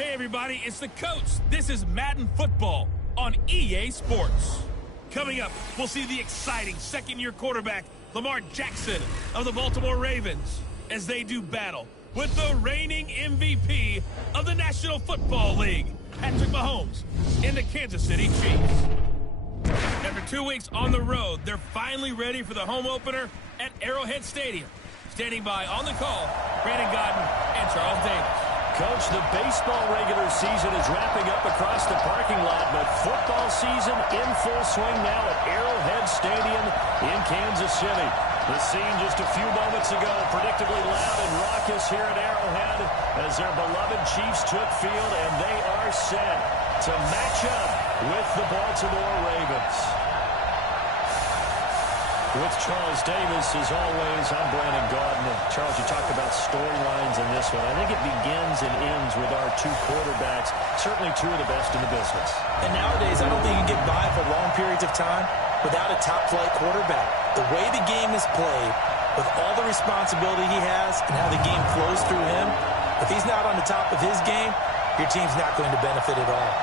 Hey everybody, it's the coach. This is Madden Football on EA Sports. Coming up, we'll see the exciting second-year quarterback, Lamar Jackson of the Baltimore Ravens, as they do battle with the reigning MVP of the National Football League, Patrick Mahomes, in the Kansas City Chiefs. After 2 weeks on the road, they're finally ready for the home opener at Arrowhead Stadium. Standing by on the call, Brandon Godden and Charles Davis. Coach, the baseball regular season is wrapping up across the parking lot, but football season in full swing now at Arrowhead Stadium in Kansas City. The scene just a few moments ago, predictably loud and raucous here at Arrowhead as their beloved Chiefs took field, and they are set to match up with the Baltimore Ravens. With Charles Davis, as always, I'm Brandon Godden. Charles, you talked about storylines in this one. I think it begins and ends with our two quarterbacks, certainly two of the best in the business. And nowadays, I don't think you can get by for long periods of time without a top-flight quarterback. The way the game is played, with all the responsibility he has and how the game flows through him, if he's not on the top of his game, your team's not going to benefit at all.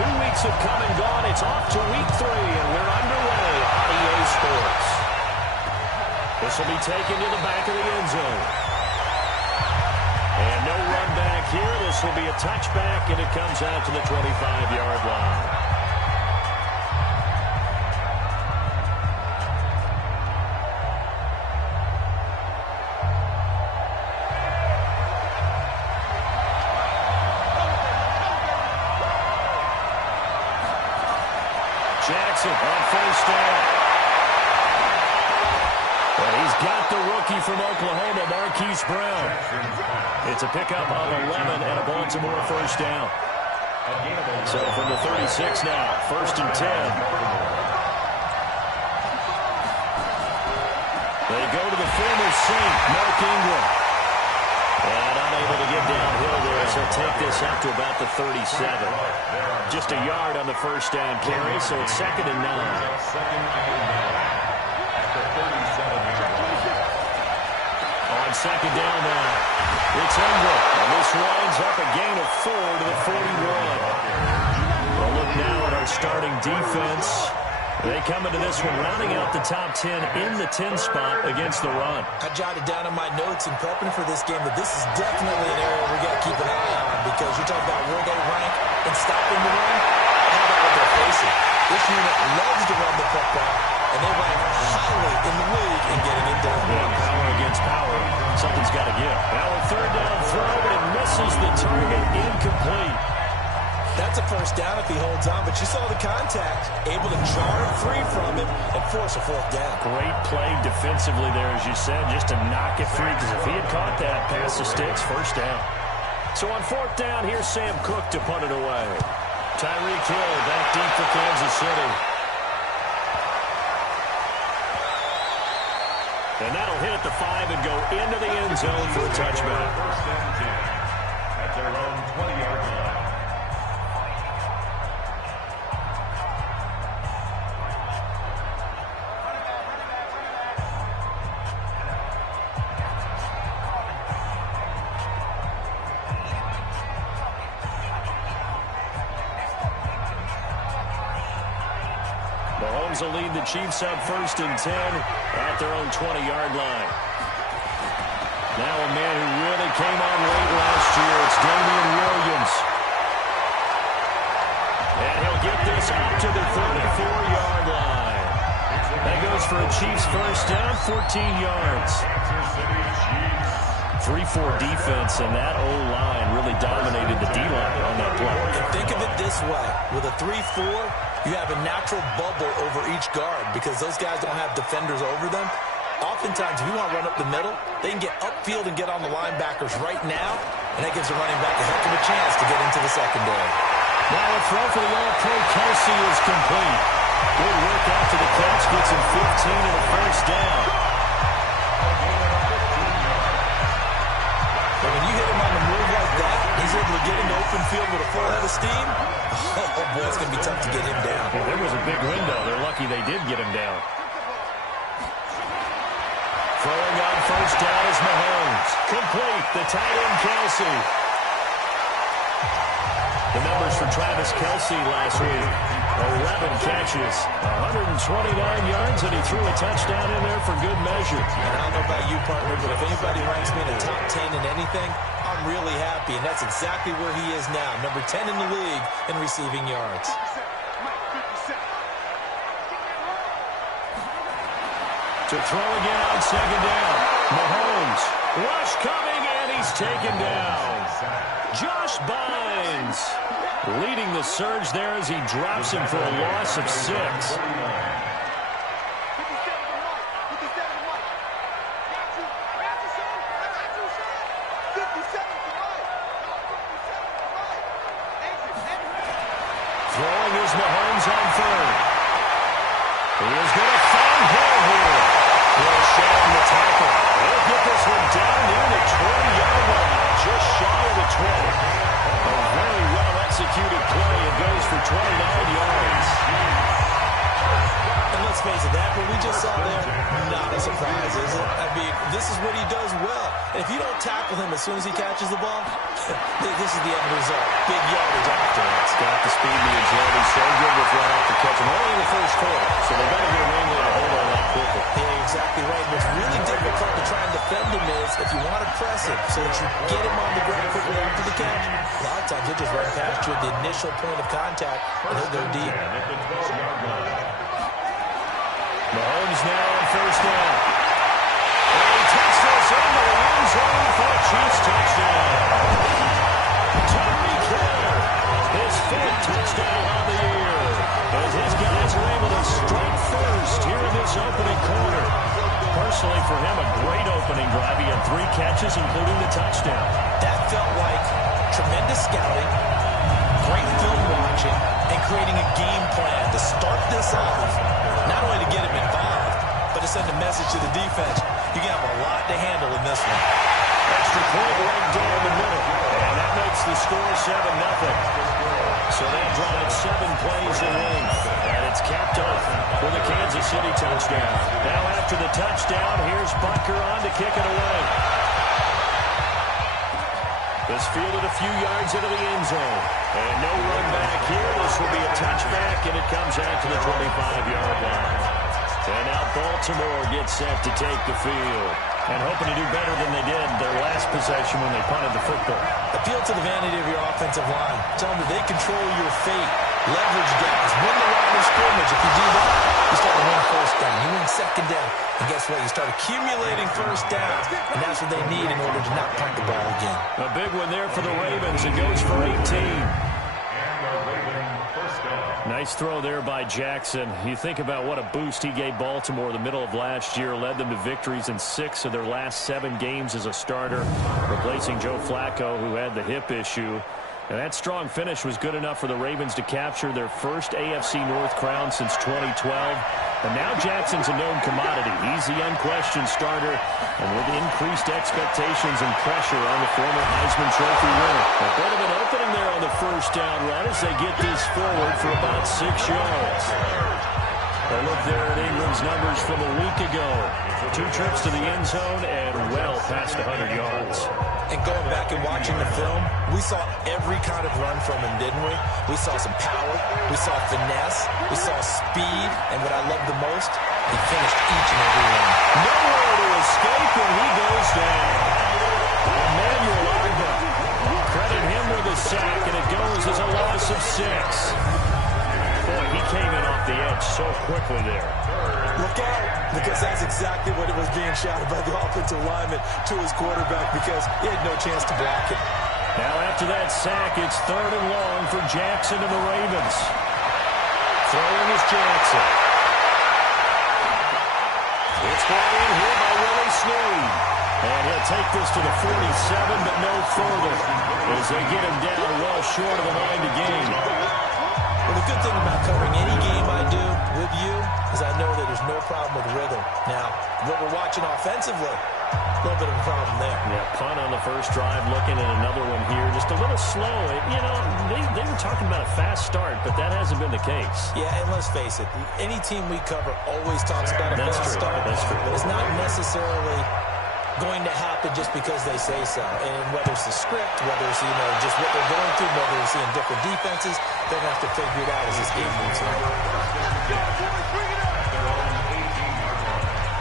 2 weeks have come and gone. It's off to week 3, and we're underway on EA Sports. This will be taken to the back of the end zone. And no run back here. This will be a touchback, and it comes out to the 25-yard line. Jackson on first down. And he's got the rookie from Oklahoma, Marquise Brown. It's a pickup of 11 and a Baltimore first down. So from the 36 now, 1st and 10. They go to the former Saint, Mark Ingram. And unable to get downhill there, so take this up to about the 37. Just a yard on the first down carry, so it's 2nd and 9. On 2nd down now, it's Ingram, and this winds up a gain of 4 to the 41. We'll look now at our starting defense. They come into this one rounding out the top 10 in the 10 spot against the run. I jotted down in my notes in prepping for this game that this is definitely an area we got to keep an eye on, because you're talking about where they rank in stopping the run. How about what they're facing? This unit loves to run the football, and they rank highly in the league in getting it done. Yeah, power against power. Something's got to give. Now a 3rd down throw, but it misses the target, incomplete. That's a first down if he holds on, but you saw the contact, able to jar it free from him and force a 4th down. Great play defensively there, as you said, just to knock it free, because if he had caught that, pass the sticks, 1st down. So on 4th down, here's Sam Cook to punt it away. Tyreek Hill back deep for Kansas City. And that'll hit at the 5 and go into the end zone for a touchback. 1st and 10 at their own 20-yard line. Mahomes will lead the Chiefs up 1st and 10 at their own 20-yard line. Now a man who really came on late last year, it's Damian Williams. And he'll get this up to the 34-yard line. That goes for a Chiefs first down, 14 yards. 3-4 defense, and that O-line really dominated the D-line on that play. And think of it this way. With a 3-4, you have a natural bubble over each guard because those guys don't have defenders over them. Oftentimes, if you want to run up the middle, they can get upfield and get on the linebackers right now, and that gives the running back a heck of a chance to get into the secondary. Now a throw for the All-Pro Kelsey is complete. Good work after the catch. Gets him 15 and a first down. And when you hit him on the move like that, he's able to get into open field with a full head of steam. Oh, boy, it's going to be tough to get him down. Yeah, there was a big window. They're lucky they did get him down. Throwing on first down is Mahomes. Complete. The tight end, Kelsey. The numbers for Travis Kelsey last week. 11 catches, 129 yards, and he threw a touchdown in there for good measure. And I don't know about you, partner, but if anybody ranks me in the top 10 in anything, I'm really happy, and that's exactly where he is now. Number 10 in the league in receiving yards. To throw again on second down. Mahomes. Rush coming, and he's taken down. Josh Bynes leading the surge there as he drops him for a loss of 6. Throwing is Mahomes on third. He is going to find Hill here. Hill showing the tackle. He'll get this one down near the 20-yard line, just shy of the 20. A very well-executed play. It goes for 29 yards. And let's face it, that what we just saw there, not a surprise, is it? I mean, this is what he does well. And if you don't tackle him as soon as he catches the ball, this is the end result. Big yardage afterwards. Got the speed and the agility. So good with right off the catch. And only in the first quarter. So they got to get a ring and hold on that quickly. Yeah, exactly right. What's really difficult to try and defend him is if you want to press him so that you get him on the ground quickly after the catch, a lot of times he'll just run past you at the initial point of contact and he'll go deep. Mahomes now on first down. And he takes this into the end zone for a Chiefs touchdown. Tyreek Hill, his 4th touchdown on the year, as his guys are able to strike first here in this opening quarter. Personally, for him, a great opening drive. He had 3 catches, including the touchdown. That felt like tremendous scouting, great film watching, and creating a game plan to start this off. Not only to get him involved, but to send a message to the defense. You have a lot to handle in this one. Extra point right down the middle. And that makes the score 7-0. So that drive 7 plays in length. And it's capped off with a Kansas City touchdown. Now after the touchdown, here's Butker on to kick it away. This fielded a few yards into the end zone. And no run back here. This will be a touchback, and it comes out to the 25-yard line. And now Baltimore gets set to take the field. And hoping to do better than they did their last possession when they punted the football. Appeal to the vanity of your offensive line. Tell them that they control your fate. Leverage guys. Win the line of scrimmage. If you do that, you start to win first down. You win second down. And guess what? You start accumulating first downs. And that's what they need in order to not punt the ball again. A big one there for the Ravens. It goes for 18. Nice throw there by Jackson. You think about what a boost he gave Baltimore the middle of last year. Led them to victories in 6 of their last 7 games as a starter, replacing Joe Flacco, who had the hip issue. And that strong finish was good enough for the Ravens to capture their first AFC North crown since 2012. And now Jackson's a known commodity. He's the unquestioned starter, and with increased expectations and pressure on the former Heisman Trophy winner. A bit of an opening there on the first down run as they get this forward for about 6 yards. A look there at Ingram's numbers from a week ago. 2 trips to the end zone and well past 100 yards. And going back and watching the film, we saw every kind of run from him, didn't we? We saw some power, we saw finesse, we saw speed, and what I loved the most, he finished each and every one. Nowhere to escape, and he goes down. Emmanuel Arba, credit him with a sack, and it goes as a loss of 6. Boy, he came in off the edge so quickly there. Look out, because that's exactly what it was being shouted by the offensive lineman to his quarterback, because he had no chance to block it. Now after that sack, it's 3rd and long for Jackson and the Ravens. Throwing is Jackson. It's brought in here by Willie Snead. And he'll take this to the 47, but no further, as they get him down well short of the line to gain. Well, the good thing about covering any game I do with you is I know that there's no problem with rhythm. Now, what we're watching offensively, a little bit of a problem there. Yeah, punt on the first drive, looking at another one here. Just a little slow. You know, they were talking about a fast start, but that hasn't been the case. Yeah, and let's face it, any team we cover always talks about a fast start. That's true. But it's not necessarily going to happen just because they say so. And whether it's the script, whether it's, just what they're going through, whether it's seeing different defenses, they're going to have to figure it out as this game moves on.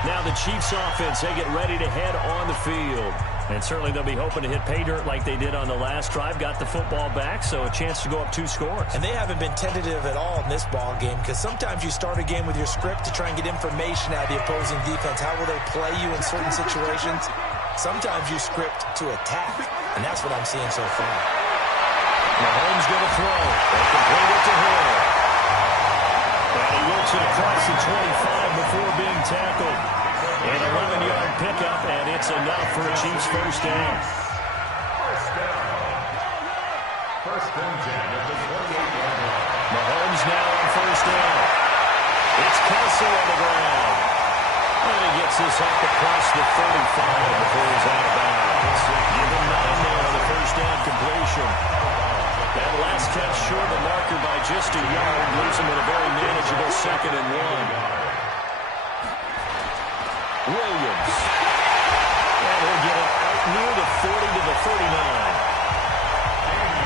Now the Chiefs offense, they get ready to head on the field. And certainly they'll be hoping to hit pay dirt like they did on the last drive. Got the football back, so a chance to go up 2 scores. And they haven't been tentative at all in this ball game, because sometimes you start a game with your script to try and get information out of the opposing defense. How will they play you in certain situations? Sometimes you script to attack, and that's what I'm seeing so far. Mahomes going to throw. They complete it to Hill. And he works it across the 25 before being tackled. An 11-yard pickup, and it's enough for a Chiefs first down. First and 10 at the 28-yard line. Mahomes now on first down. It's Kelsey on the ground. And he gets this up across the 35 before he's out of bounds. Give him 9 there on the first down completion. That last catch short of the marker by just a yard, leaves him with a very manageable 2nd and 1. Williams. And he'll get it out near the 40 to the 39.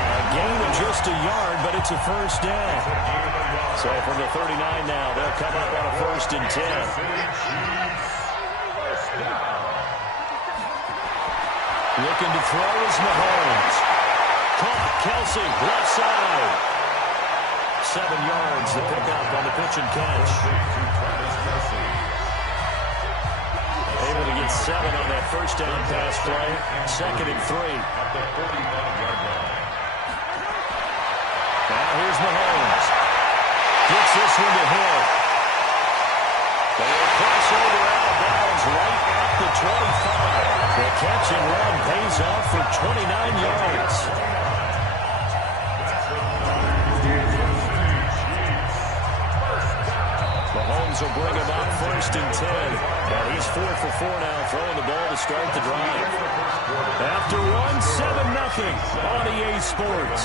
A gain of just a yard, but it's a first down. So from the 39 now, they'll come up on a 1st and 10. Looking to throw is Mahomes. Caught, Kelsey, left side. 7 yards, the pickup on the pitch and catch. Able to get 7 on that first down pass play. 2nd and 3. Now here's Mahomes. Gets this one to Hill. They will cross over out of bounds right at the 25. The catch and run pays off for 29 yards. Mahomes will bring him up 1st and 10. And he's 4 for 4 now, throwing the ball to start the drive. After one, 7-0 on EA Sports.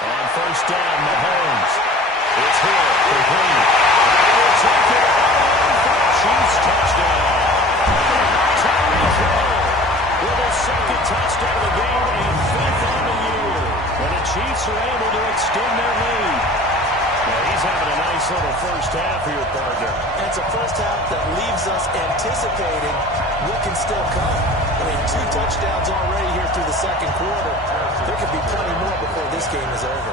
On first down, Mahomes. It's Hill, complete. And we'll take it out. Chiefs touchdown. Tyreek Hill with a 2nd touchdown of the game and 5th on the year. And the Chiefs are able to extend their lead. Well, he's having a nice little first half here, partner. And it's a first half that leaves us anticipating what can still come. I mean, 2 touchdowns already here through the 2nd quarter. There could be plenty more before this game is over.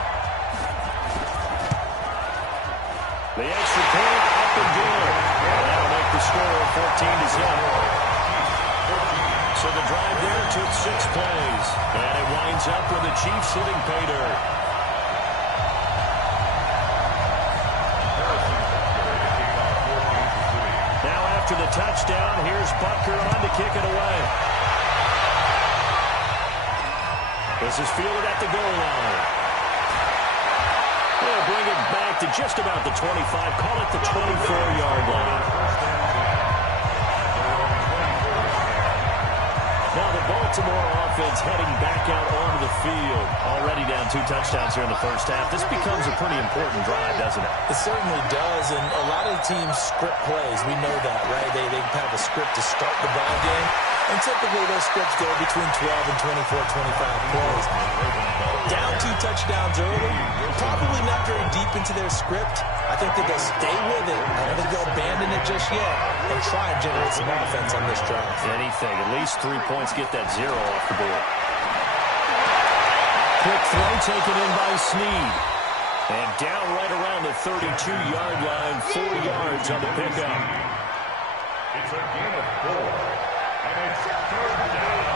The extra point up and good. And that'll make the score 14-0. So the drive there took 6 plays. And it winds up with the Chiefs hitting pay dirt. Now after the touchdown, here's Butker on to kick it away. This is fielded at the goal line. They'll bring it back to just about the 25. Call it the 24-yard line. Now the Baltimore offense heading back out onto the field. Already down 2 touchdowns here in the first half. This becomes a pretty important drive, doesn't it? It certainly does, and a lot of teams script plays. We know that, right? They have a script to start the ball game, and typically those scripts go between 12 and 24, 25 plays. Down 2 touchdowns early, probably not very deep into their script. I think that they'll stay with it. I don't think they'll abandon it just yet and try and generate some offense on this drive. Anything. At least 3 points, get that 0 off the board. Quick throw taken in by Snead. And down right around the 32-yard line, 4 yards on the pickup. It's a gain of 4. And it's 3rd down.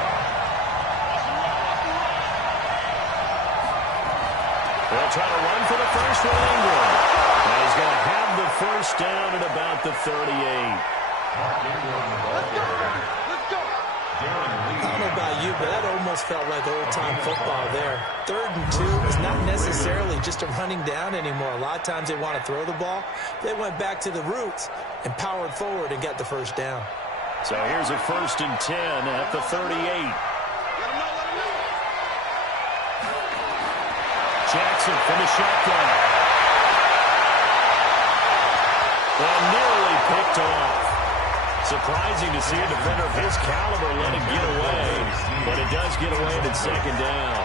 They'll try to run for the first with Ingram. And he's going to have the first down at about the 38. I don't know Yeah, that almost felt like old-time football there. 3rd and 2 is not necessarily just a running down anymore. A lot of times they want to throw the ball. They went back to the roots and powered forward and got the first down. So here's a 1st and 10 at the 38. Jackson from the shotgun. And nearly picked off. Surprising to see a defender of his caliber let it get away, but it does get away at 2nd down.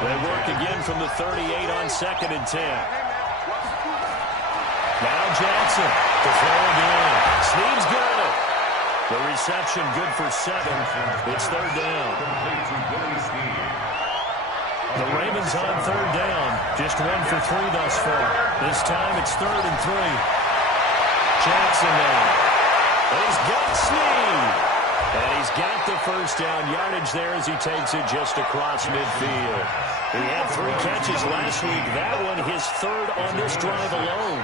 They work again from the 38 on 2nd and 10. Now Jackson to throw again. Snead's got it. The reception good for 7. It's 3rd down. The Ravens on 3rd down. Just 1 for 3 thus far. This time it's 3rd and 3. Jackson now. He's got Snead. And he's got the first down yardage there as he takes it just across midfield. He had 3 catches last week. That one his 3rd on this drive alone.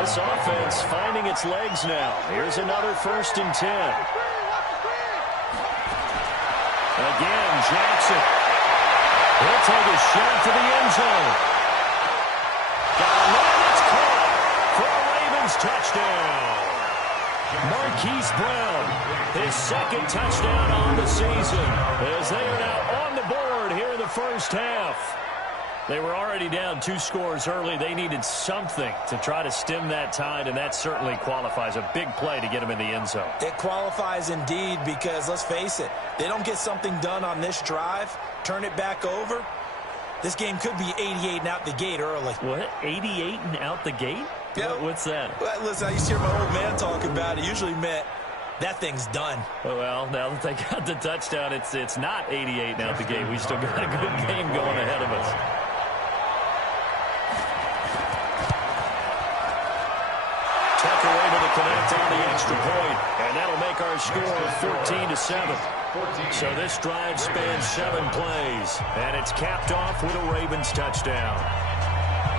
This offense finding its legs now. Here's another 1st and 10. Again, Jackson. He'll take a shot to the end zone. Got a man that's caught for a Ravens touchdown. Marquise Brown, his 2nd touchdown on the season, as they are now on the board here in the first half. They were already down 2 scores early. They needed something to try to stem that tide, and that certainly qualifies. A big play to get them in the end zone. It qualifies indeed because, let's face it, they don't get something done on this drive, turn it back over, this game could be 88 and out the gate early. What? 88 and out the gate? Yeah. What's that? Well, listen, I used to hear my old man talk about it. Usually meant that thing's done. Well, now that they got the touchdown, it's not 88 and out the gate. We still got a good game going ahead of us. Tucker able to connect on the extra point, and that'll make our score 14-7. So this drive spans 7 plays, and it's capped off with a Ravens touchdown.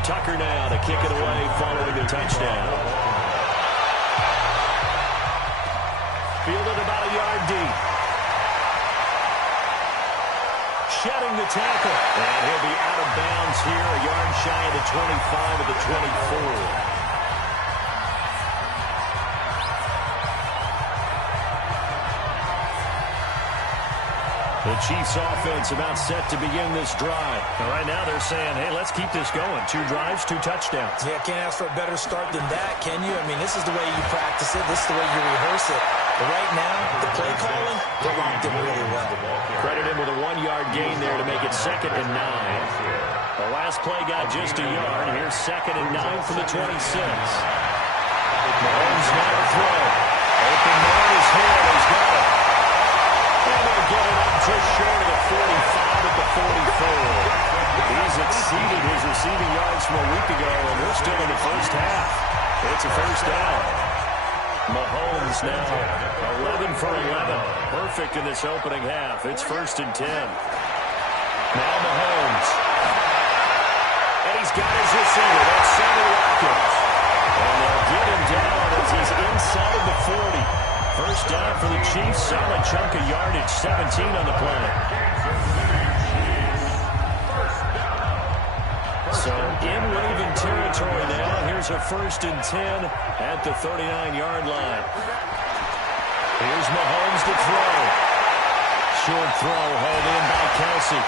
Tucker now to kick it away following the touchdown. Fielded about a yard deep. Shedding the tackle, and he'll be out of bounds here, a yard shy of the 25 of the 24. The Chiefs offense about set to begin this drive. And right now they're saying, hey, let's keep this going. 2 drives, 2 touchdowns. Yeah, can't ask for a better start than that, can you? I mean, this is the way you practice it. This is the way you rehearse it. But right now, the play calling, they're locked in really well. Credit him with a 1-yard gain there to make it 2nd and 9. The last play got just a yard. Here's 2nd and 9 from the 26. Mahomes now to throw. Open man is here. He's got it. And they'll get it up just short of the 45 at the 44. He's exceeded his receiving yards from a week ago, and we're still in the first half. It's a first down. Mahomes now 11 for 11. Perfect in this opening half. It's 1st and 10. Now Mahomes. And he's got his receiver. That's Sammy Watkins. And they'll get him down as he's inside the 40. First down for the Chiefs. Solid chunk of yardage. 17 on the play. So in Raven territory now. Here's a 1st and 10 at the 39-yard line. Here's Mahomes to throw. Short throw hauled in by Kelsey.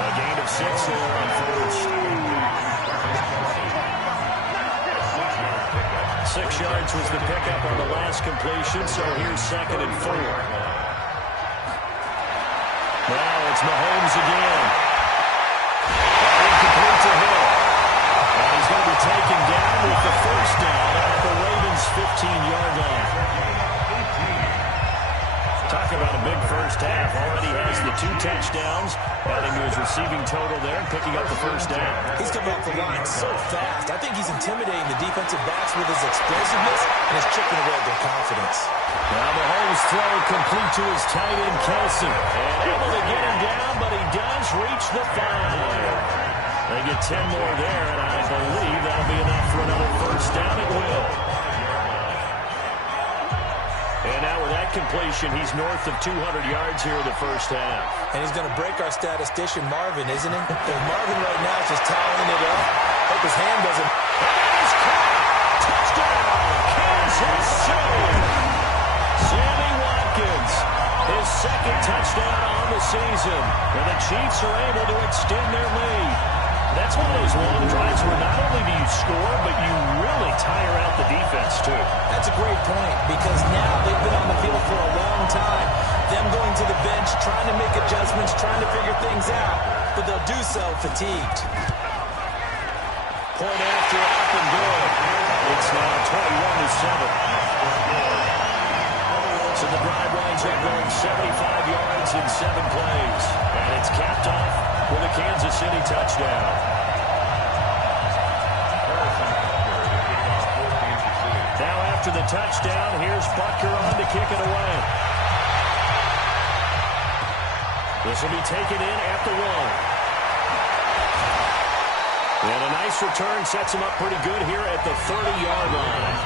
A gain of 6 there on 1st. 6 yards was the pickup on the last completion, so here's 2nd and 4. Now it's Mahomes again. Incomplete to him. And he's going to be taken down with the first down at the Ravens' 15-yard line. Talk about a big first half. Already has the 2 touchdowns, adding to his receiving total there, picking up the first down. He's coming off the line so fast. I think he's intimidating the defensive backs with his explosiveness and his chipping away at their confidence. Now Mahomes throw complete to his tight end, Kelsey. And able to get him down, but he does reach the 5. They get 10 more there, and I believe that'll be enough for another first down. It will. And now with that completion, he's north of 200 yards here in the first half. And he's going to break our statistician, Marvin, isn't he? Because Marvin right now is just toweling it up. Hope his hand doesn't... He's caught! Touchdown! Kansas City! Sammy Watkins, his second touchdown on the season. And the Chiefs are able to extend their lead. That's one of those long drives where not only do you score, but you really tire out the defense, too. That's a great point, because now they've been on the field for a long time. Them going to the bench, trying to make adjustments, trying to figure things out, but they'll do so fatigued. Point after, up and good. It's now 21-7. So the drive winds up going 75 yards in 7 plays. And it's capped off with a Kansas City touchdown. Now after the touchdown, here's Butker on to kick it away. This will be taken in at the 1. And a nice return sets him up pretty good here at the 30-yard line.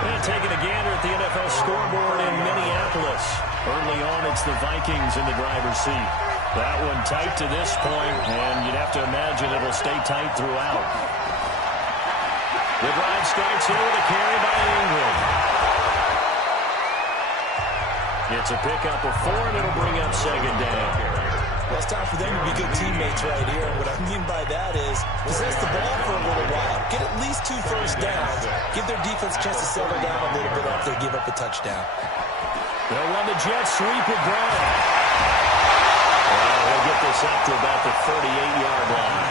And taking a gander at the NFL scoreboard in Minneapolis. Early on, it's the Vikings in the driver's seat. That one tight to this point, and you'd have to imagine it'll stay tight throughout. The drive starts here with a carry by Ingram. It's a pickup of 4, and it'll bring up second down. Well, it's time for them to be good teammates right here. And what I mean by that is possess the ball for a little while. Get at least 2 first downs. Give their defense a chance to settle down a little bit after they give up a touchdown. They'll run the jet sweep with Brown. Well, he'll get this up to about the 38-yard line.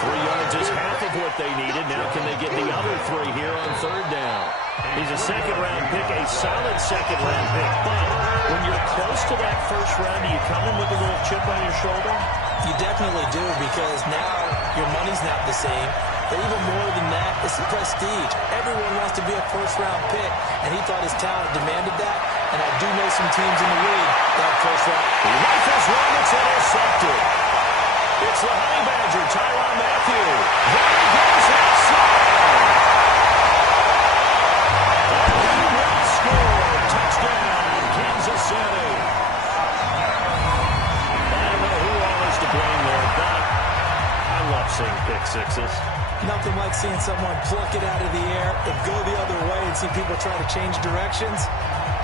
3 yards is half of what they needed. Now can they get the other 3 here on third down? He's a second-round pick, a solid second-round pick. But when you're close to that first round, do you come in with a little chip on your shoulder? You definitely do, because now your money's not the same. But even more than that, it's the prestige. Everyone wants to be a first-round pick, and he thought his talent demanded that. And I do know some teams in the league that first round. He rifles one, it's intercepted. It's the Honey Badger, Tyrann Mathieu. There he goes outside. Touchdown, Kansas City. I don't know who all is to blame there, but I love seeing pick sixes. Nothing like seeing someone pluck it out of the air and go the other way and see people try to change directions.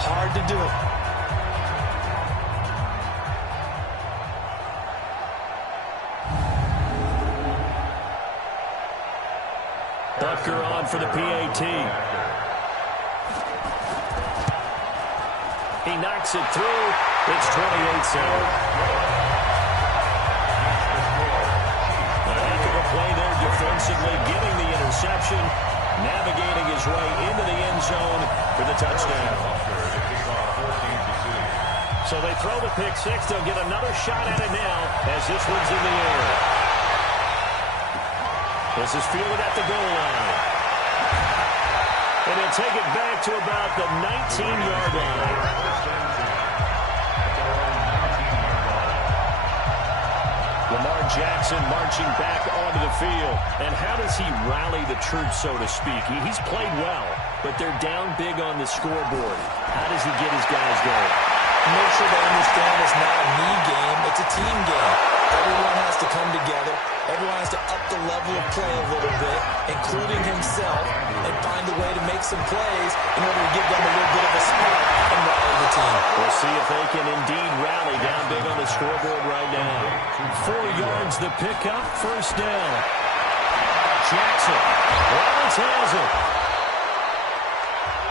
Hard to do it. Butker on for the PAT. He knocks it through. It's 28-7. A heck of a play there defensively, getting the interception, navigating his way into the end zone for the touchdown. So they throw the pick six. They'll get another shot at it now as this one's in the air. This is fielded at the goal line. And he'll take it back to about the 19-yard line. Lamar Jackson marching back onto the field. And how does he rally the troops, so to speak? He's played well, but they're down big on the scoreboard. How does he get his guys going? Make sure they understand it's not a me game, it's a team game. Everyone has to come together. Everyone has to up the level of play a little bit, including himself, and find a way to make some plays in order to give them a little bit of a spark and rally the team. We'll see if they can indeed rally down big on the scoreboard right now. 4 yards the pickup, first down. Jackson, Roberts has it.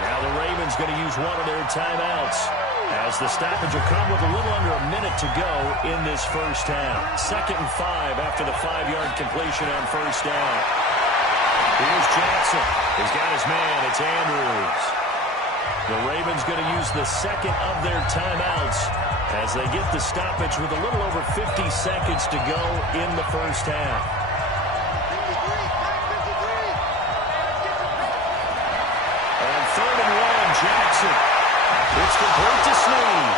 Now the Ravens going to use one of their timeouts, as the stoppage will come with a little under a minute to go in this first half. 2nd and 5 after the 5-yard completion on first down. Here's Jackson. He's got his man. It's Andrews. The Ravens going to use the second of their timeouts as they get the stoppage with a little over 50 seconds to go in the first half. And 3rd and 1, Jackson. It's complete to Snead.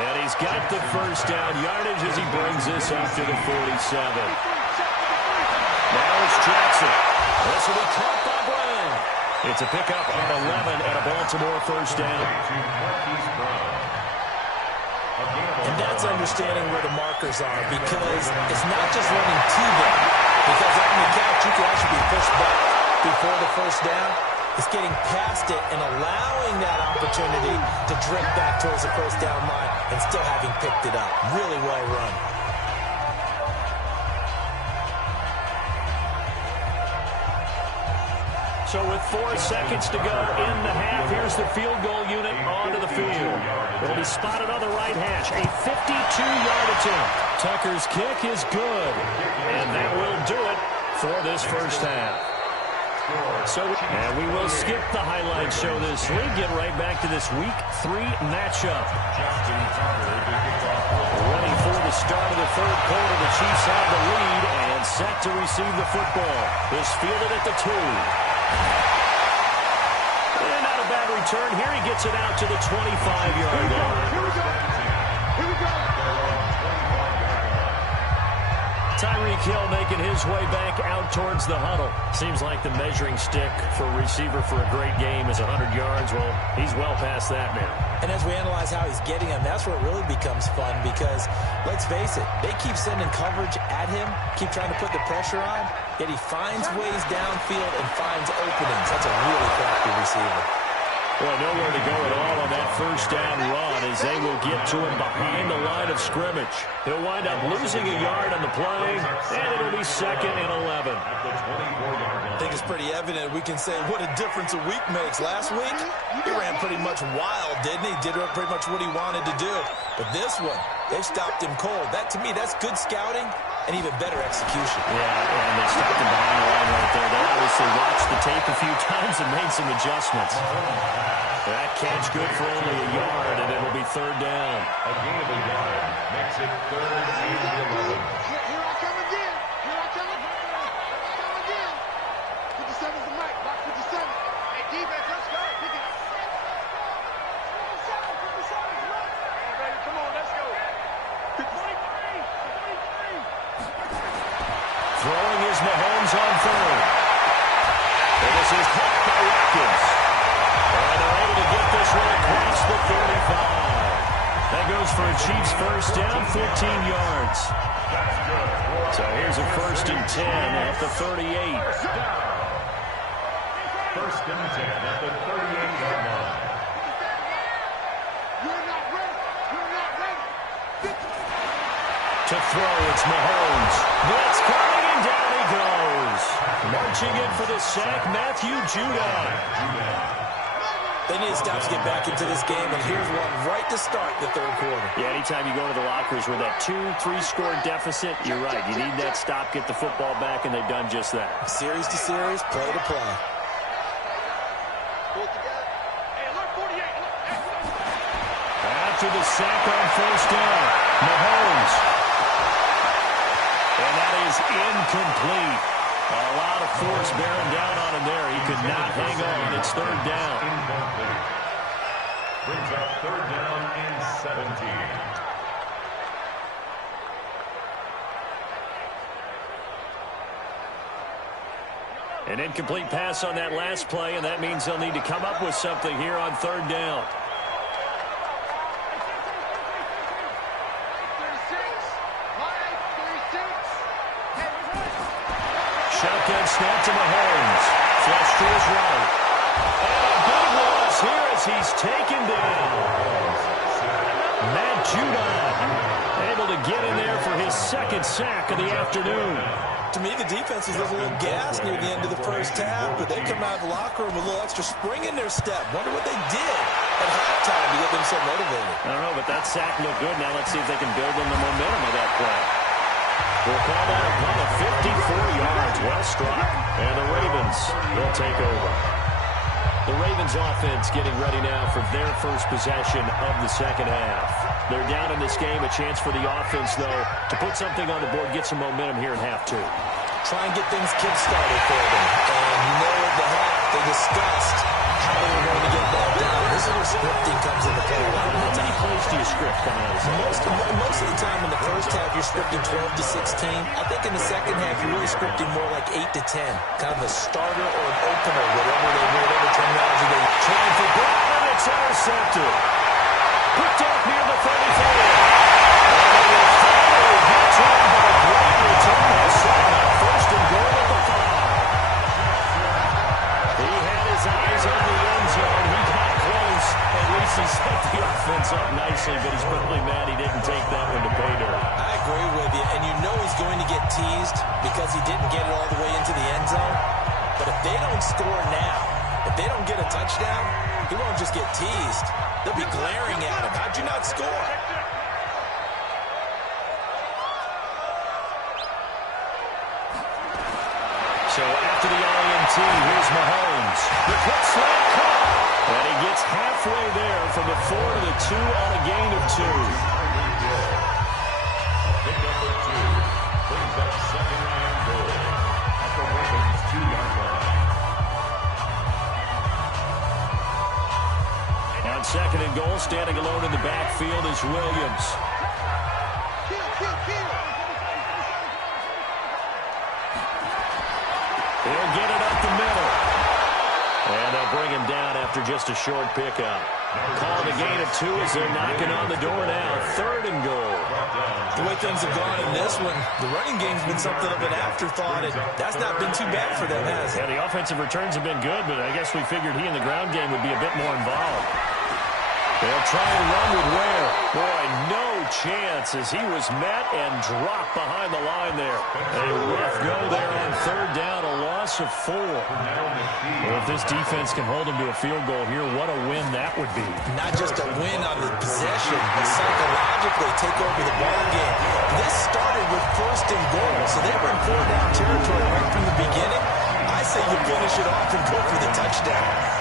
And he's got the first down yardage as he brings this up to the 47. Now it's Jackson. This will be caught by Brown. It's a pickup on 11 and a Baltimore first down. And that's understanding where the markers are, because it's not just running to them. Because on the couch, you can actually be pushed back before the first down. It's getting past it and allowing that opportunity to drift back towards the first down line and still having picked it up. Really well run. So with 4 seconds to go in the half, here's the field goal unit onto the field. It'll be spotted on the right hash. A 52-yard attempt. Tucker's kick is good. And that will do it for this first half. And we will skip the highlight show this week. Get right back to this Week 3 matchup. Ready for the start of the third quarter. The Chiefs have the lead and set to receive the football. Is fielded at the 2. And not a bad return. Here he gets it out to the 25-yard line. Here we go. Tyreek Hill making his way back out towards the huddle. Seems like the measuring stick for a receiver for a great game is 100 yards. Well, he's well past that now. And as we analyze how he's getting them, that's where it really becomes fun, because, let's face it, they keep sending coverage at him, keep trying to put the pressure on, yet he finds ways downfield and finds openings. That's a really crafty receiver. Boy, nowhere to go at all on that first down run as they will get to him behind the line of scrimmage. He'll wind up losing a yard on the play, and it'll be 2nd and 11. I think it's pretty evident. We can say what a difference a week makes. Last week, he ran pretty much wild, didn't he? Did pretty much what he wanted to do. But this one, they've stopped him cold. That, to me, that's good scouting and even better execution. Yeah, and they stopped him behind the line right there. They obviously watched the tape a few times and made some adjustments. That catch good for only a yard, and it'll be 3rd down. A gain of a yard makes it 3rd and 11. Here I come again. Here I come again. Here I come again. 57's the mic. Box 57. Hey, defense, let's go. 57's the mic. Come on, let's go. 23. Throwing is Mahomes on 3rd. And this is caught by Watkins. And they're able to get this one across the 35. That goes for a Chiefs first down, 14 yards. So here's a 1st and 10 at the 38. First and 10 at the 38-yard line. You're not ready. You're not ready. To throw, it's Mahomes. Blitz coming, and down he goes. Marching in for the sack, Matthew Judon. They need to stop to get back into this game, and here's one right to start the 3rd quarter. Yeah, anytime you go into the lockers with that 2-3-score deficit, you're right. You need that stop, get the football back, and they've done just that. Series to series, play to play. After the sack on 1st down, Mahomes. And that is incomplete. A lot of force bearing down on him there. He could not hang on. It's 3rd down. Incomplete. Brings up 3rd down and 17. An incomplete pass on that last play, and that means they'll need to come up with something here on 3rd down. Shotgun snap to Mahomes. Flush to his right. And a big loss here as he's taken down. Matt Judon able to get in there for his 2nd sack of the afternoon. To me, the defense was a little gassed near the end of the first half, but they come out of the locker room with a little extra spring in their step. Wonder what they did at halftime to get them so motivated. I don't know, but that sack looked good. Now let's see if they can build on the momentum of that play. We'll call that a punt of 54 yards. Well struck. And the Ravens will take over. The Ravens offense getting ready now for their first possession of the 2nd half. They're down in this game. A chance for the offense, though, to put something on the board, get some momentum here in half 2. Try and get things kick-started for them. And you know at the half they discussed how they were going to get that done. This is where scripting comes into play. How many plays do you script coming out of this? Most of the time in the first half, you're scripting 12 to 16. I think in the second half, you're really scripting more like 8 to 10. Kind of a starter or an opener, whatever terminology they trying for Brown, and it's intercepted. Picked up near the 34. And they will finally get to him, but a great return has set up first and goal at the 5. He had his eyes on the end zone. He got close. At least he set the offense up nicely, but he's probably mad he didn't take that one to pay dirt. I agree with you, and you know he's going to get teased because he didn't get it all the way into the end zone. But if they don't score now, if they don't get a touchdown, he won't just get teased. They'll be glaring at him. How'd you not score? So after the INT, here's Mahomes. The quick slant caught. And he gets halfway there from the 4 to the 2 on a gain of 2. Pick up the 2. Brings up second and goal at the Ravens 2-yard line. On second and goal, standing alone in the backfield is Williams. He'll get it up the middle. And they'll bring him down after just a short pickup. Calling a gain of 2 as they're knocking on the door now. Third and goal. The way things have gone in this one, the running game's been something of an afterthought, and that's not been too bad for them, has it? Yeah, the offensive returns have been good, but I guess we figured he in the ground game would be a bit more involved. They'll try and run with Ware. Boy, no chance as he was met and dropped behind the line there. A rough go there on third down, a loss of 4. Well, if this defense can hold him to a field goal here, what a win that would be. Not just a win on the possession, but psychologically take over the ball game. This started with first and goal, so they were in 4-down territory right from the beginning. I say you finish it off and go for the touchdown.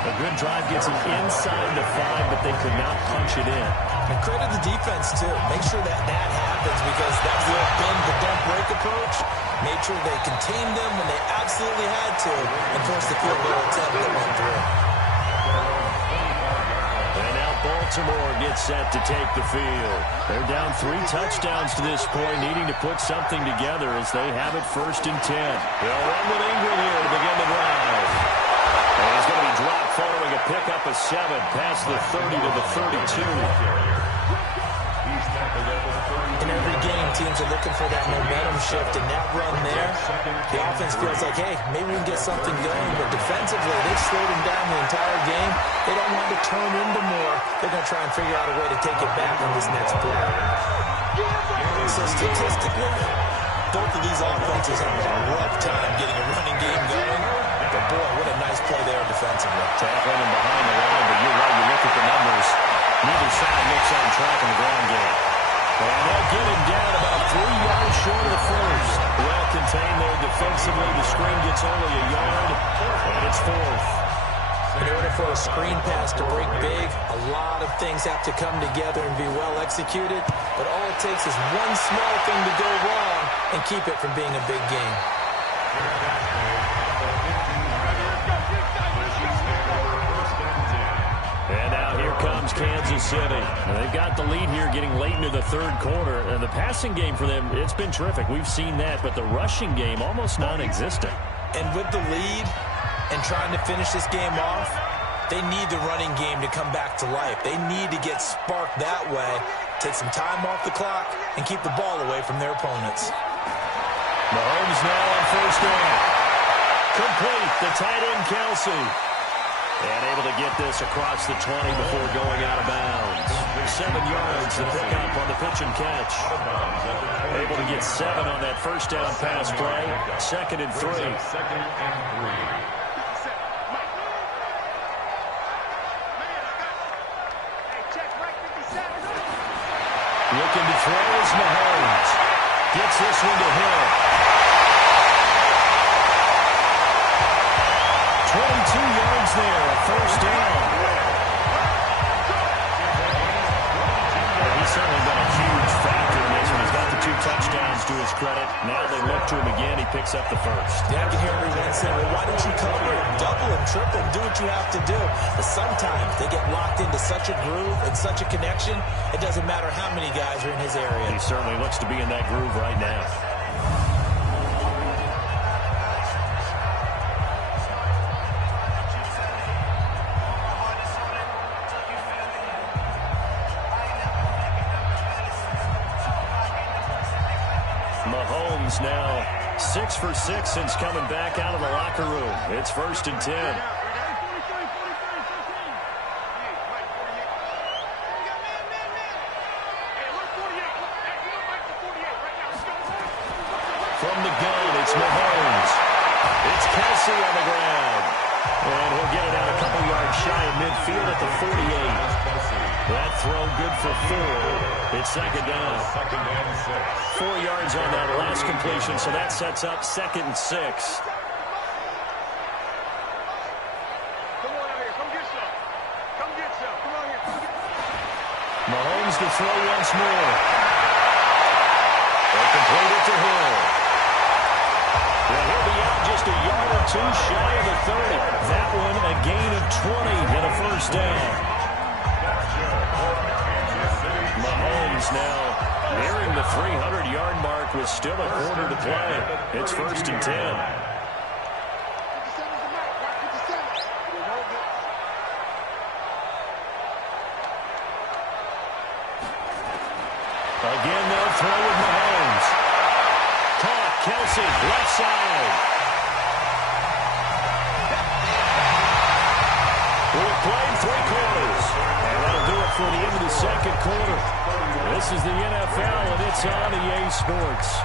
A good drive gets them inside the 5, but they could not punch it in. And credit the defense, too. Make sure that happens because that was the old bend but don't break approach. Made sure they contained them when they absolutely had to and forced the field goal attempt that went through. And now Baltimore gets set to take the field. They're down 3 touchdowns to this point, needing to put something together as they have it first and 10. They'll run with Ingram here to begin the drive. And he's going to be dropped following a pickup of 7 past the 30 to the 32. In every game, teams are looking for that momentum shift, and that run there, the offense feels like, hey, maybe we can get something going, but defensively, they've slowed them down the entire game. They don't want to turn into more. They're going to try and figure out a way to take it back on this next play. So statistically, both of these offenses have a rough time getting a running game going. But boy, what a nice play there defensively. Tackling him behind the line, but you're right, you look at the numbers. Neither side looks on track in the ground game. And they'll get him down about 3 yards short of the first. Well contained there defensively. The screen gets only a yard, and it's 4th. In order for a screen pass to break big, a lot of things have to come together and be well executed. But all it takes is one small thing to go wrong and keep it from being a big game. And now here comes Kansas City. And they've got the lead here getting late into the third quarter. And the passing game for them, it's been terrific. We've seen that. But the rushing game, almost non-existent. And with the lead and trying to finish this game off, they need the running game to come back to life. They need to get sparked that way, take some time off the clock, and keep the ball away from their opponents. Mahomes now on first down. Complete. The tight end, Kelsey. And able to get this across the 20 before going out of bounds. 7 yards to pick up on the pitch and catch. Able to get 7 on that first down pass play. 2nd and 3. Looking to throw is Mahomes. Gets this one to Hill. 22 yards there, a first down. And he's certainly been a huge factor in this one. He's got the 2 touchdowns to his credit. Now they look to him again. He picks up the first. Yeah, I can hear everyone saying, well, why don't you cover him, double him, triple him, do what you have to do. But sometimes they get locked into such a groove and such a connection, it doesn't matter how many guys are in his area. He certainly looks to be in that groove right now. Mahomes now 6 for 6 since coming back out of the locker room. It's 1st and 10. From the gun, it's Mahomes. It's Kelsey on the ground. And he'll get it out a couple yards shy of midfield at the 48. That throw good for 4. It's 2nd down. 4 yards on that last completion, so that sets up 2nd and 6. Come on out here. Come get some. Come get some. Come on here. Come get some. Mahomes to throw once more. They complete it to Hill. Well, he'll be out just a yard or 2 shy of the 30. That one a gain of 20 and a 1st down. Mahomes now nearing the 300-yard mark with still a quarter to play. It's 1st and 10. Again, they'll throw with Mahomes. Caught, Kelsey, left side. We've played 3 quarters. And that'll do it for the end of the 2nd quarter. This is the NFL, and it's on EA Sports.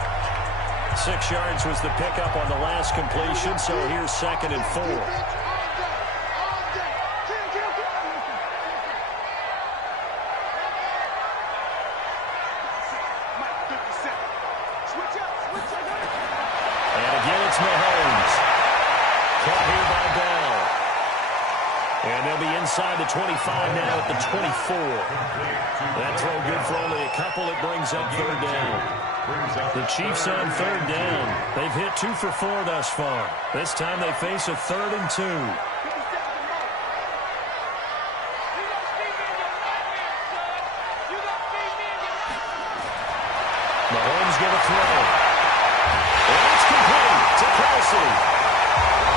6 yards was the pickup on the last completion, so here's 2nd and 4. And again, it's Mahomes. Caught here by Bell. And they'll be inside the 25 now at the 24. That throw good for only a couple. It brings up 3rd down. The Chiefs on 3rd down. They've hit 2 for 4 thus far. This time they face a 3rd and 2. Mahomes going to throw. And it's complete to Kelsey.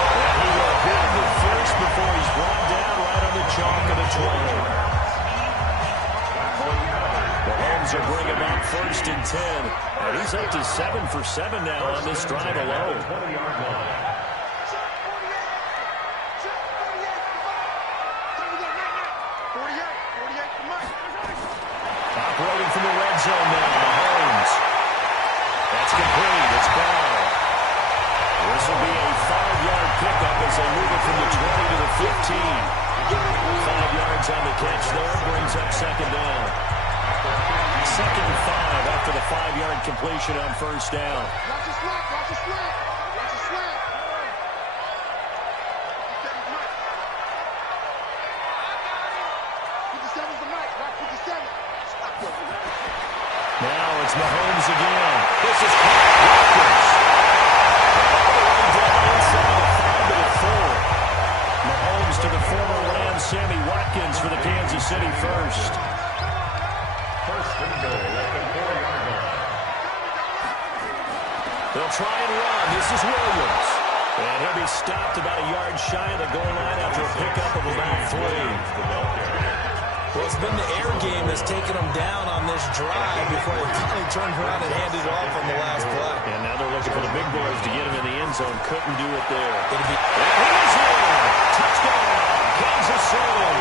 And he will hit the first before he's brought down right on the chalk of the 20. Mahomes will bring him up 1st and 10. And he's up to 7 for 7 now on this drive alone. Operating from the red zone now, Mahomes. That's complete. It's Bell. This will be a 5-yard pickup as they move it from the 20 to the 15. 5 yards on the catch there. Brings up 2nd down. 2nd and 5 after the 5-yard completion on 1st down. Watch the slap. Watch the slap. Watch the slap. Now it's Mahomes again. This is Watkins. Down inside the 5 to the 4. Mahomes to the former Rams, Sammy Watkins for the Kansas City first. They'll try and run. This is Williams. And he'll be stopped about a yard shy of the goal line after a pickup of about 3. Well, it's been the air game that's taken them down on this drive before they finally turned around and handed it off on the last play. And now they're looking for the big boys to get him in the end zone. Couldn't do it there. It'll be Touchdown, Kansas City.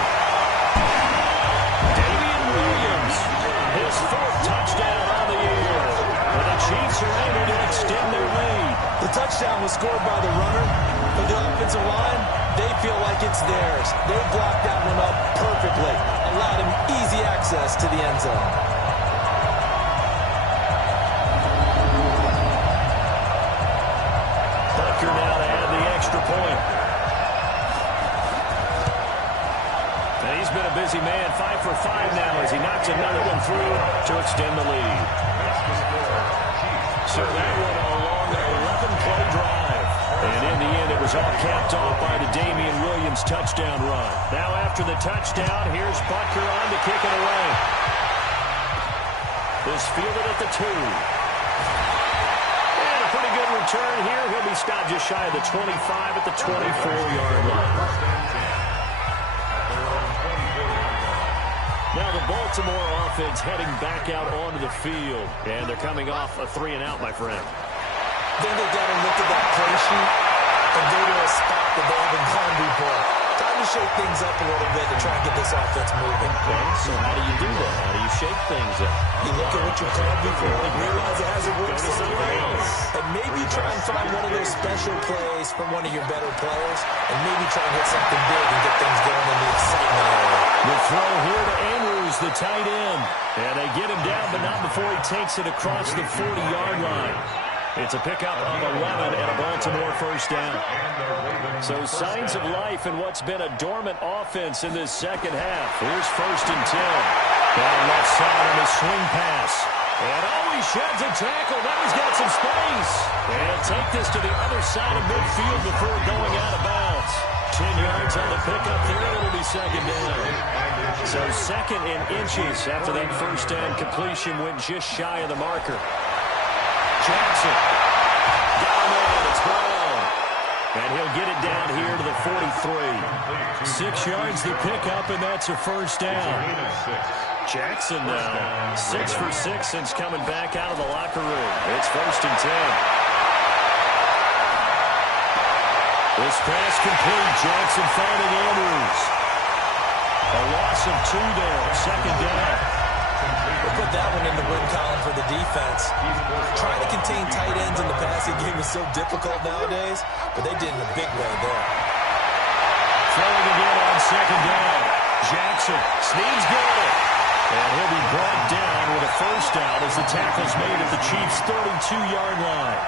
Damian Williams, his 4th touchdown on the year. And the Chiefs are able to extend their lead. The touchdown was scored by the runner, but the offensive line, they feel like it's theirs. They blocked that one up perfectly, allowed him easy access to the end zone. Butker now to add the extra point. And he's been a busy man, 5 for 5 now as he knocks another one through to extend the lead. So that one along an 11-play drive. And in the end, it was all capped off by the Damian Williams touchdown run. Now after the touchdown, here's Butker on to kick it away. Is fielded at the 2. And a pretty good return here. He'll be stopped just shy of the 25 at the 24-yard line. Now the Baltimore offense heading back out onto the field. And they're coming off a 3-and-out, my friend. Then they got to look at that play sheet and go to a spot that they haven't gone before. Time to shake things up a little bit to try and get this offense moving. Okay, so how do you do that? How do you shake things up? You look at what you've done before and realize it hasn't worked somewhere else. And maybe try and find one of those special plays from one of your better players and maybe try and hit something big and get things going in the excitement area. The throw here to Andrews, the tight end. And they get him down, but not before he takes it across the 40-yard line. It's a pickup of 11 and a Baltimore first down. So signs of life in what's been a dormant offense in this second half. Here's 1st and 10. Down left side on the swing pass. And he sheds a tackle. Now he's got some space. And take this to the other side of midfield before going out of bounds. 10 yards on the pickup there. It'll be second down. So second in inches after that first down completion went just shy of the marker. Jackson. Down there, it's Brown. And he'll get it down here to the 43. 6 yards the pickup, and that's a first down. Jackson now 6 for 6 since coming back out of the locker room. It's 1st and 10. This pass complete. Jackson finding Andrews. A loss of 2 there. Second down. We'll put that one in the win column for the defense. Trying to contain tight ends in the passing game is so difficult nowadays, but they did in a big way there. Throwing again on second down. Jackson. Snead's got it. And he'll be brought down with a first down as the tackle's made at the Chiefs' 32-yard line.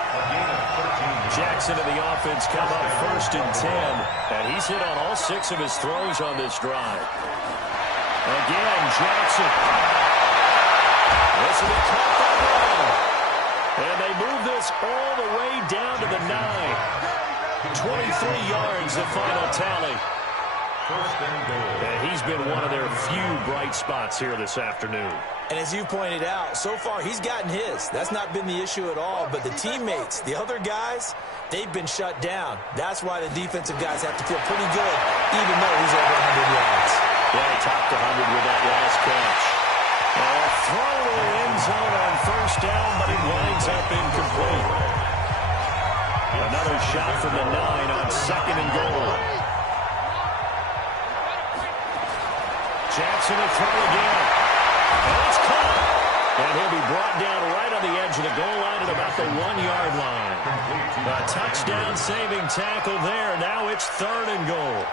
Jackson and the offense come up 1st and 10, and he's hit on all 6 of his throws on this drive. Again, Jackson. This will be caught by Brown. And they move this all the way down to the 9. 23 yards, the final tally. And he's been one of their few bright spots here this afternoon. And as you pointed out, so far he's gotten his. That's not been the issue at all. But the teammates, the other guys, they've been shut down. That's why the defensive guys have to feel pretty good, even though he's over 100 yards. Yeah, he topped 100 with that last catch. Throw to the end zone on first down, but it winds up incomplete. Another shot from the 9 on 2nd and goal. Jackson will throw again. And it's caught. And he'll be brought down right on the edge of the goal line at about the 1-yard line. A touchdown-saving tackle there. Now it's 3rd and goal.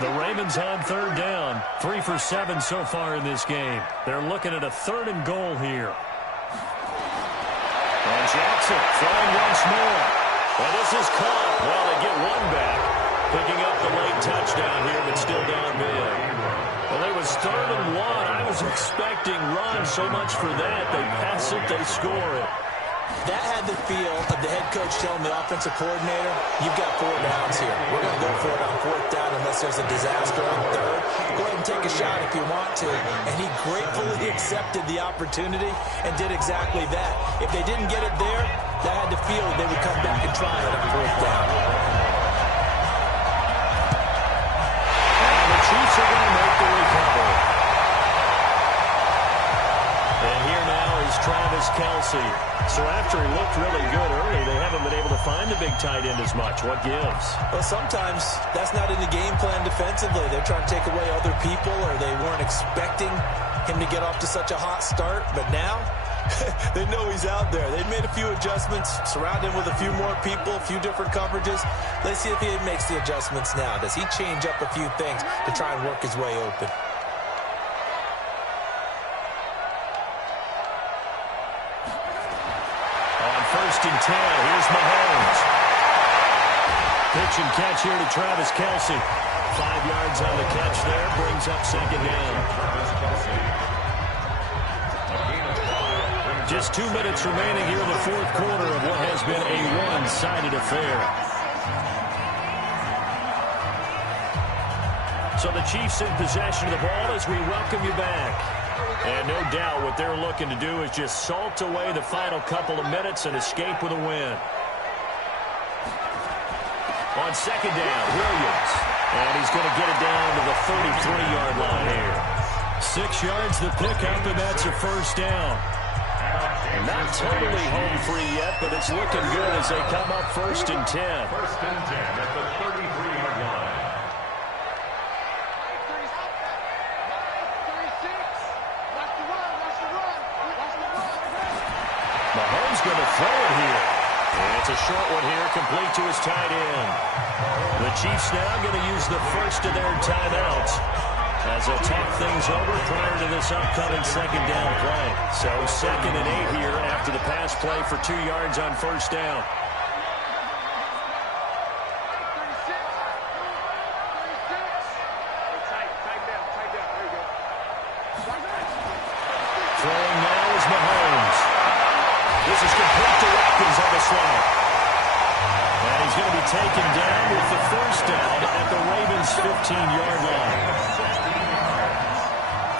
The Ravens on 3rd down. 3 for 7 so far in this game. They're looking at a 3rd and goal here. And Jackson throwing once more. And this is caught. Well, they get one back. Picking up the late touchdown here, but still down big. Well, it was 3rd and 1. I was expecting run so much for that. They pass it, they score it. That had the feel of the head coach telling the offensive coordinator, you've got 4 downs here. We're going to go for it on 4th down unless there's a disaster on 3rd. Go ahead and take a shot if you want to. And he gratefully accepted the opportunity and did exactly that. If they didn't get it there, that had the feel they would come back and try it on 4th down. And the Chiefs are going to make the recovery. And here now is Travis Kelce. So after he looked really good early, they haven't been able to find the big tight end as much. What gives? Well, sometimes that's not in the game plan defensively. They're trying to take away other people, or they weren't expecting him to get off to such a hot start. But now, they know he's out there. They've made a few adjustments, surrounded him with a few more people, a few different coverages. Let's see if he makes the adjustments now. Does he change up a few things to try and work his way open? First and 10. Here's Mahomes. Pitch and catch here to Travis Kelce. 5 yards on the catch there. Brings up second down. Just 2 minutes remaining here in the 4th quarter of what has been a one-sided affair. So the Chiefs in possession of the ball as we welcome you back. And no doubt what they're looking to do is just salt away the final couple of minutes and escape with a win. On second down, Williams. And he's going to get it down to the 33-yard line here. 6 yards the pickup, and that's a first down. And not totally home free yet, but it's looking good as they come up 1st and 10. 1st and 10 at the 33-yard line. Mahomes going to throw it here. And it's a short one here, complete to his tight end. The Chiefs now going to use the first of their timeouts as they'll talk things over prior to this upcoming 2nd down play. So 2nd and 8 here after the pass play for 2 yards on 1st down. Throwing now is Mahomes. This is complete to Watkins on the slant. And he's going to be taken down with the 1st down at the Ravens' 15-yard line.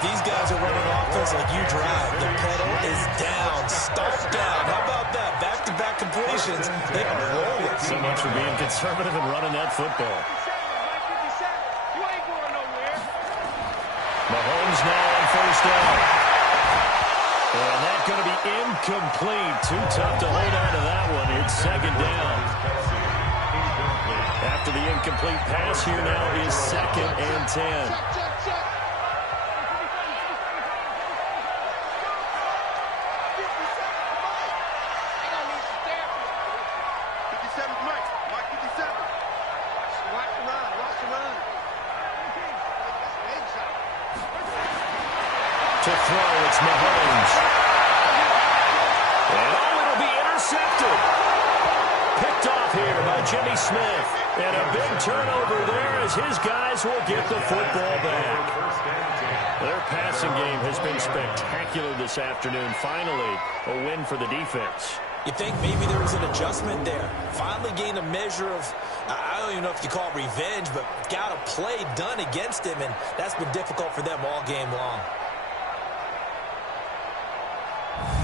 These guys are running offense like you drive. The pedal is down. Start down. How about that? Back-to-back completions. They are rolling. So much for being conservative and running that football. Mahomes now on 1st down. And that's going to be incomplete. Too tough to hold on to that one. It's 2nd down. After the incomplete pass, here now is 2nd and 10. To throw, it's Mahomes. And it'll be intercepted. Picked off here by Jimmy Smith. And a big turnover there as his guys will get the football back. Their passing game has been spectacular this afternoon. Finally, a win for the defense. You think maybe there was an adjustment there. Finally gained a measure of, I don't even know if you call it revenge, but got a play done against him, and that's been difficult for them all game long.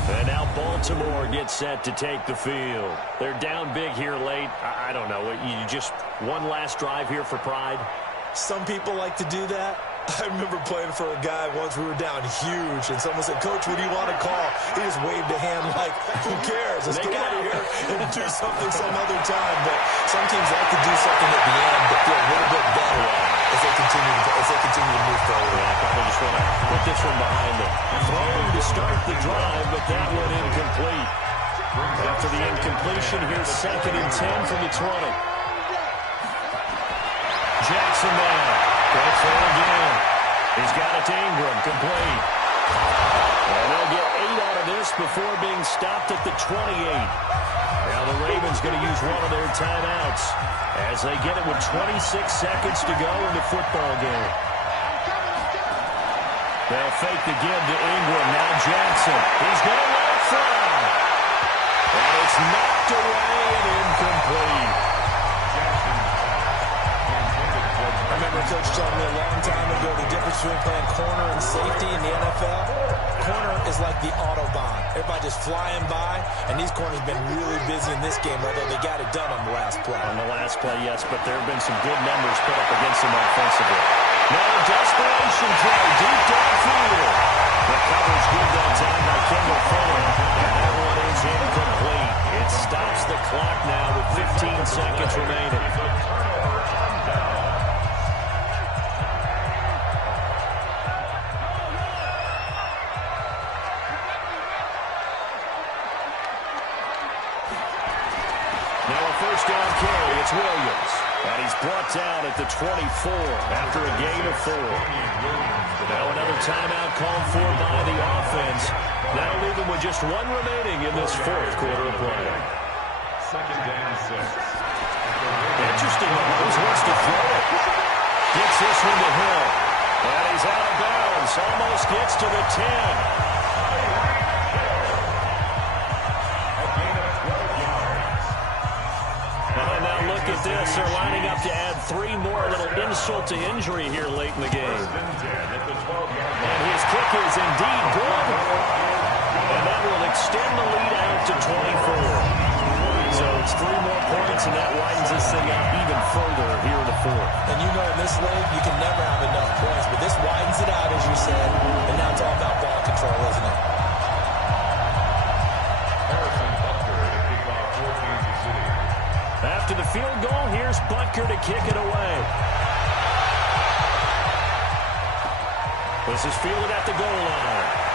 And now Baltimore gets set to take the field. They're down big here late. I don't know. You just one last drive here for pride? Some people like to do that. I remember playing for a guy once. We were down huge, and someone said, "Coach, what do you want to call?" He just waved a hand like, "Who cares? Let's get out of here and do something some other time." But some teams like to do something at the end, but feel a little bit better as they continue to move forward. Yeah, probably just want to put this one behind them. Throwing to start the drive, but that one incomplete. After the incompletion, here's 2nd and 10 from the 20. Jackson now. Going to throw again. He's got it to Ingram, complete. And they'll get 8 out of this before being stopped at the 28. Now the Ravens going to use one of their timeouts as they get it with 26 seconds to go in the football game. They'll fake the give to Ingram. Now Jackson. He's going to let it fly. And it's knocked away and incomplete. I remember Coach told me a long time ago the difference between playing corner and safety in the NFL. Corner is like the Autobahn. Everybody just flying by, and these corners have been really busy in this game, although they got it done on the last play. On the last play, yes, but there have been some good numbers put up against them offensively. Now a desperation throw deep downfield. The coverage good that time by Kendall Fuller, and that one is incomplete. It stops the clock now with 15 seconds remaining. First down carry, it's Williams. And he's brought down at the 24 after a gain of 4. Now another timeout called for by the offense. That'll leave him with just one remaining in this 4th quarter of play. 2nd and 6. Interesting. Mahomes wants to throw it. Gets this one to Hill. And he's out of bounds. Almost gets to the 10. At this, they're lining up to add 3 more, a little insult to injury here late in the game. And his kick is indeed good. And that will extend the lead out to 24. So it's 3 more points, and that widens this thing out even further here in the 4th. And you know in this league, you can never have enough points, but this widens it out, as you said, and now it's all about ball control, isn't it? to the field goal. Here's Butker to kick it away. This is fielded at the goal line.